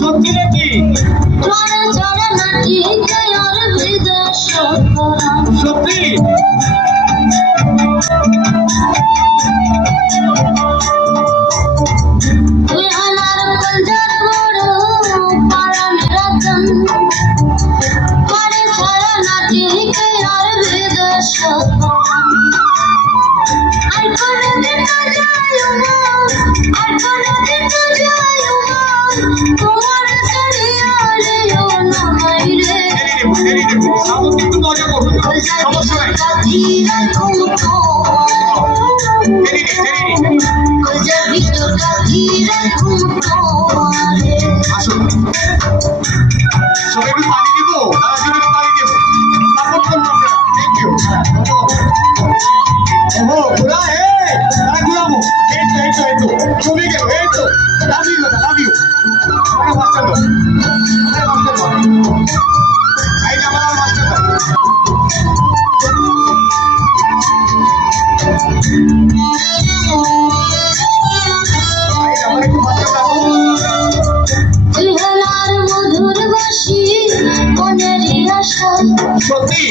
সত্যি নাকি? সত্যি? কিন্তু মজা করবো, সমস্যা নাই। আসুন সবাই একটু পানি দিব, তারা যদি পানি দেবো তারপর করবো আমরা। Thank you. ওহো ঘোরা, তারা ঘুরাবো। এই তো এই তো এই তো চলে গেল। এই তো লাভ ইউ দাদা, লাভ ইউ। আমার মাস্টার দাও, আমার মাস্টার দাও, এই যে আমার মাস্টার দাও। আমার একটু মাস্টার দাও। মধুর বাসি মনের আশা সত্যি?